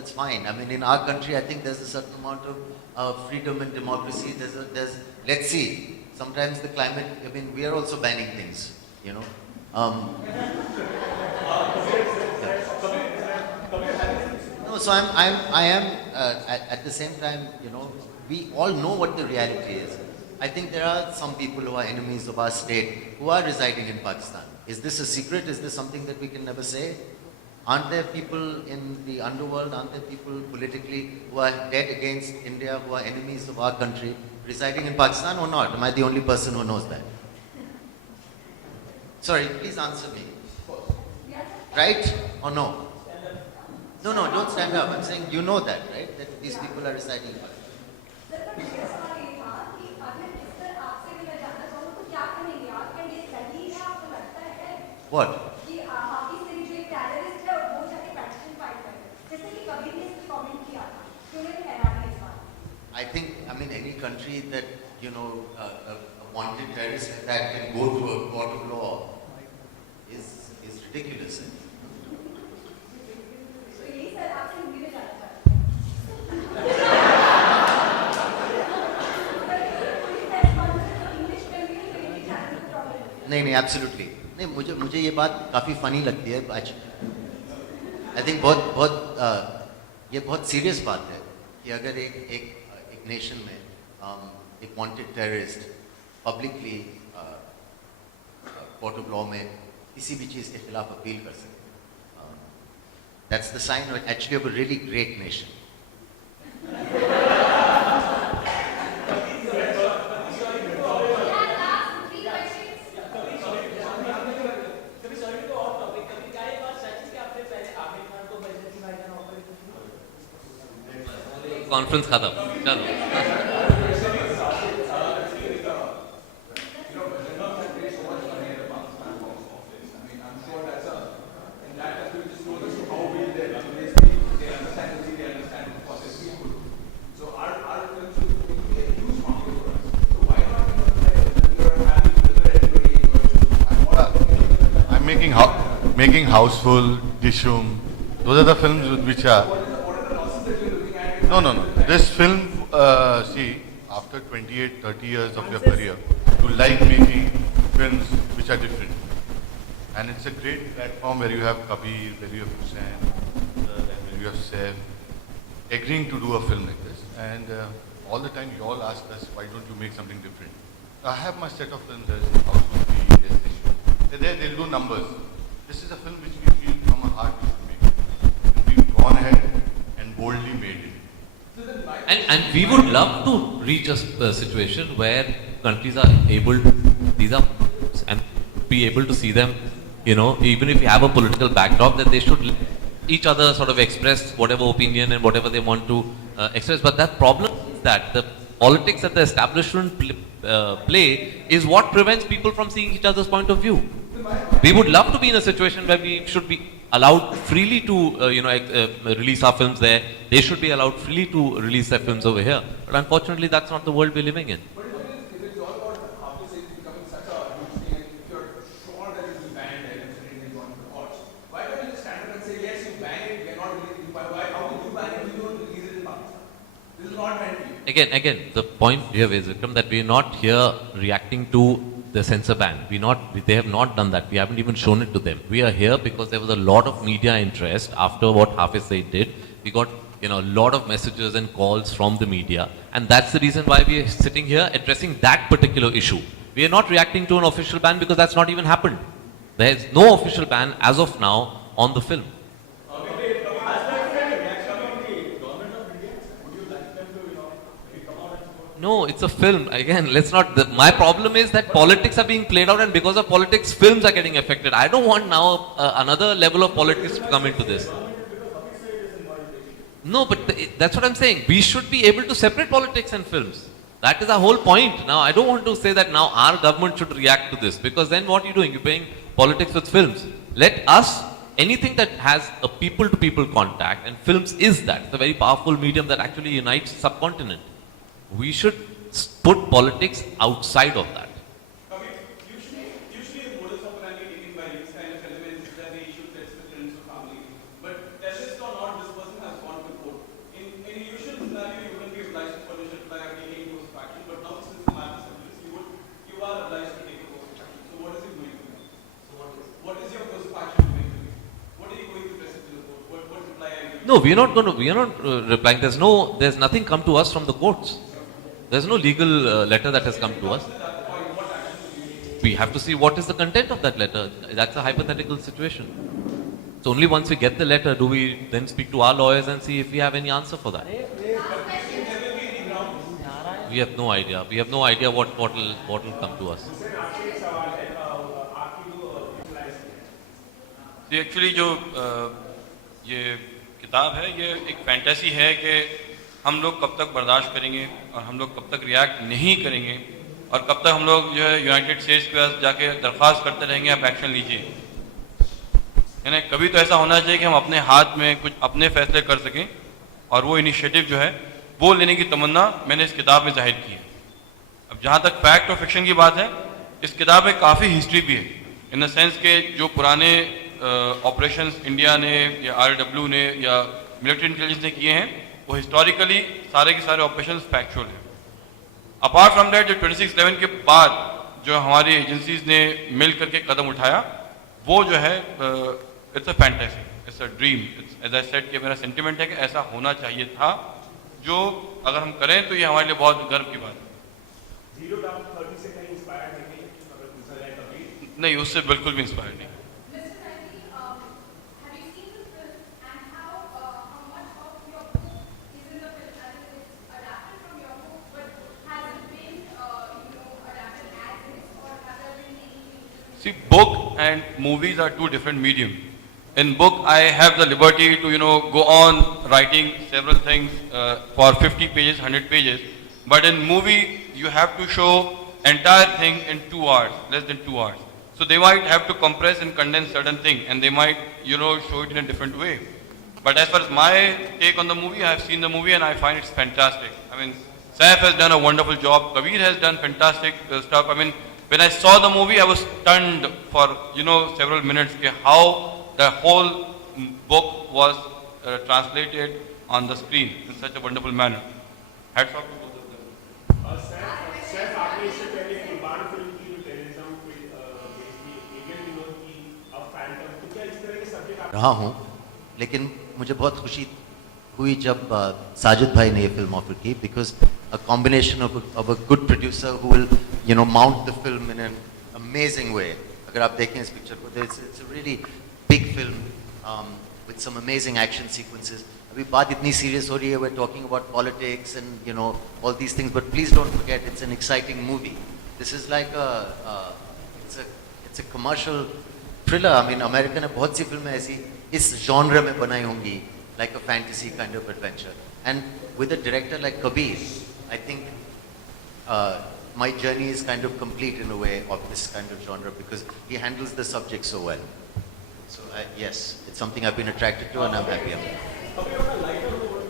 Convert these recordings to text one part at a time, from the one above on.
that's fine. I mean, in our country, I think there's a certain amount of freedom and democracy. Let's see. Sometimes the climate, I mean, we are also banning things, you know. No, so I am, at the same time, you know, we all know what the reality is. I think there are some people who are enemies of our state who are residing in Pakistan. Is this a secret? Is this something that we can never say? Aren't there people in the underworld, aren't there people politically who are dead against India, who are enemies of our country, residing in Pakistan or not? Am I the only person who knows that? Sorry, please answer me. Right or no? No, no, don't stand up. I'm saying you know that, right? That these people are residing in Pakistan. What? I think, I mean, any country that, you know, a wanted terrorist like that can go to a court of law is ridiculous. नहीं, absolutely. नहीं, मुझे ये बात काफ़ी funny लगती है. I think ये बहुत सीरियस बात है कि अगर एक नेशन में एक wanted terrorist publicly court of law में किसी भी चीज़ के खिलाफ अपील कर सके. That's the sign actually of a really great nation. Conference खत्म. चलो. Making Houseful, Dishoom, those are the films which are. No. This film, see, after 28, 30 years of your career, you like making films which are different. And it's a great platform where you have Kabir, where you have Hussain, where you have Saif, agreeing to do a film like this. And all the time you all ask us, why don't you make something different? I have my set of films, there's Houseful, there's Dishoom. They'll do numbers. This is a film which we feel from our heart we should make. And we've gone ahead and boldly made it. And we would love to reach a situation where countries are able to these are and be able to see them, you know, even if we have a political backdrop, that they should let each other sort of express whatever opinion and whatever they want to express. But that problem is that the politics that the establishment play is what prevents people from seeing each other's point of view. We would love to be in a situation where we should be allowed freely to, release our films there. They should be allowed freely to release their films over here. But unfortunately, that's not the world we're living in. If it's all about how this is becoming such a huge thing, and if you're sure that it will be banned and it's in the courts, why don't you just stand up and say, yes, you ban it, we are not releasing it. How will you ban it if you don't release it in Pakistan? This is not meant for you. Again, the point here is, Vikram, that we're not here reacting to the censor ban. They have not done that. We haven't even shown it to them. We are here because there was a lot of media interest after what Hafiz Saeed did. We got, a lot of messages and calls from the media, and that's the reason why we are sitting here addressing that particular issue. We are not reacting to an official ban because that's not even happened. There is no official ban as of now on the film. No, it's a film. Again, let's not. My problem is that politics are being played out, and because of politics, films are getting affected. I don't want now another level of politics to come into this. No, but that's what I'm saying. We should be able to separate politics and films. That is our whole point. Now, I don't want to say that now our government should react to this, because then what are you doing? You're playing politics with films. Let us, anything that has a people-to-people contact, and films is that. It's a very powerful medium that actually unites subcontinent. We should put politics outside of that. Okay. Usually the modus operandi taken by these kind of elements is that they should test the friends or family. But terrorist or not, this person has gone to No, we are not replying. There's nothing come to us from the courts. There's no legal letter that has come to us. We have to see what is the content of that letter. That's a hypothetical situation. So only once we get the letter do we then speak to our lawyers and see if we have any answer for that. We have no idea. We have no idea what will come to us. Actually जो ये किताब है ये एक fantasy है कि हम लोग कब तक बर्दाश्त करेंगे और हम लोग कब तक रिएक्ट नहीं करेंगे और कब तक हम लोग जो है यूनाइटेड स्टेट्स के पास जाके दरख्वास्त करते रहेंगे आप एक्शन लीजिए। यानी कभी तो ऐसा होना चाहिए कि हम अपने हाथ में कुछ अपने फैसले कर सकें और वो इनिशिएटिव जो है वो लेने की तमन्ना मैंने इस किताब में जाहिर की है। अब जहाँ तक फैक्ट और फिक्शन की बात है, इस किताब में काफ़ी हिस्ट्री भी है इन द सेंस के जो पुराने ऑपरेशंस इंडिया ने या RW ने या मिलिट्री इंटेलिजेंस ने किए हैं वो हिस्टोरिकली सारे के सारे ऑपरेशंस फैक्चुअल हैं। अपार्ट फ्रॉम दैट जो 26/11 के बाद जो हमारी एजेंसीज ने मिल करके कदम उठाया वो जो है it's a fantasy, it's a dream, as I said कि मेरा सेंटिमेंट है कि ऐसा होना चाहिए था, जो अगर हम करें तो ये हमारे लिए बहुत गर्व की बात है। 0 Dark 30 से कहीं इंस्पायर्ड है कहीं अगर पूछा जाए कभी? नहीं, उससे बिल्कुल भी इंस्पायर नहीं। See, book and movies are two different medium. In book, I have the liberty to, go on writing several things for 50 pages, 100 pages. But in movie, you have to show entire thing in 2 hours, less than 2 hours. So they might have to compress and condense certain thing, and they might, show it in a different way. But as far as my take on the movie, I have seen the movie and I find it's fantastic. I mean, Saif has done a wonderful job. Kabir has done fantastic stuff. I mean, when I saw the movie, I was stunned for several minutes how the whole book was translated on the screen in such a wonderful manner. Hats off to both of them. Saif आपने इससे पहले कुर्बान film की जो terrorism पे based alien Vinod की अब Phantom, तो क्या इस तरह के सब्जेक्ट आप रहा हूँ, लेकिन मुझे बहुत खुशी हुई जब साजिद भाई ने ये फिल्म ऑफर की, because a combination of a good producer who will mount the film in an amazing way. अगर आप देखें इस पिक्चर को, it's a really big film with some amazing action sequences. अभी बात इतनी serious हो रही है, we're talking about politics and all these things, but please don't forget it's an exciting movie. This is like it's a commercial thriller. I mean, America ने बहुत सी फिल्में ऐसी इस genre में बनाई होंगी, like a fantasy kind of adventure. And with a director like Kabir, I think my journey is kind of complete in a way of this kind of genre because he handles the subject so well. So yes, it's something I've been attracted to and I'm happy about it. अभी on a lighter note,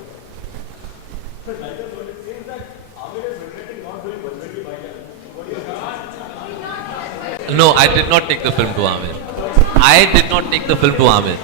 it seems that Amir is regretting not doing Bajrangi Bhaijaan. What do you think? No, I did not take the film to Amir. I did not take the film to Amir.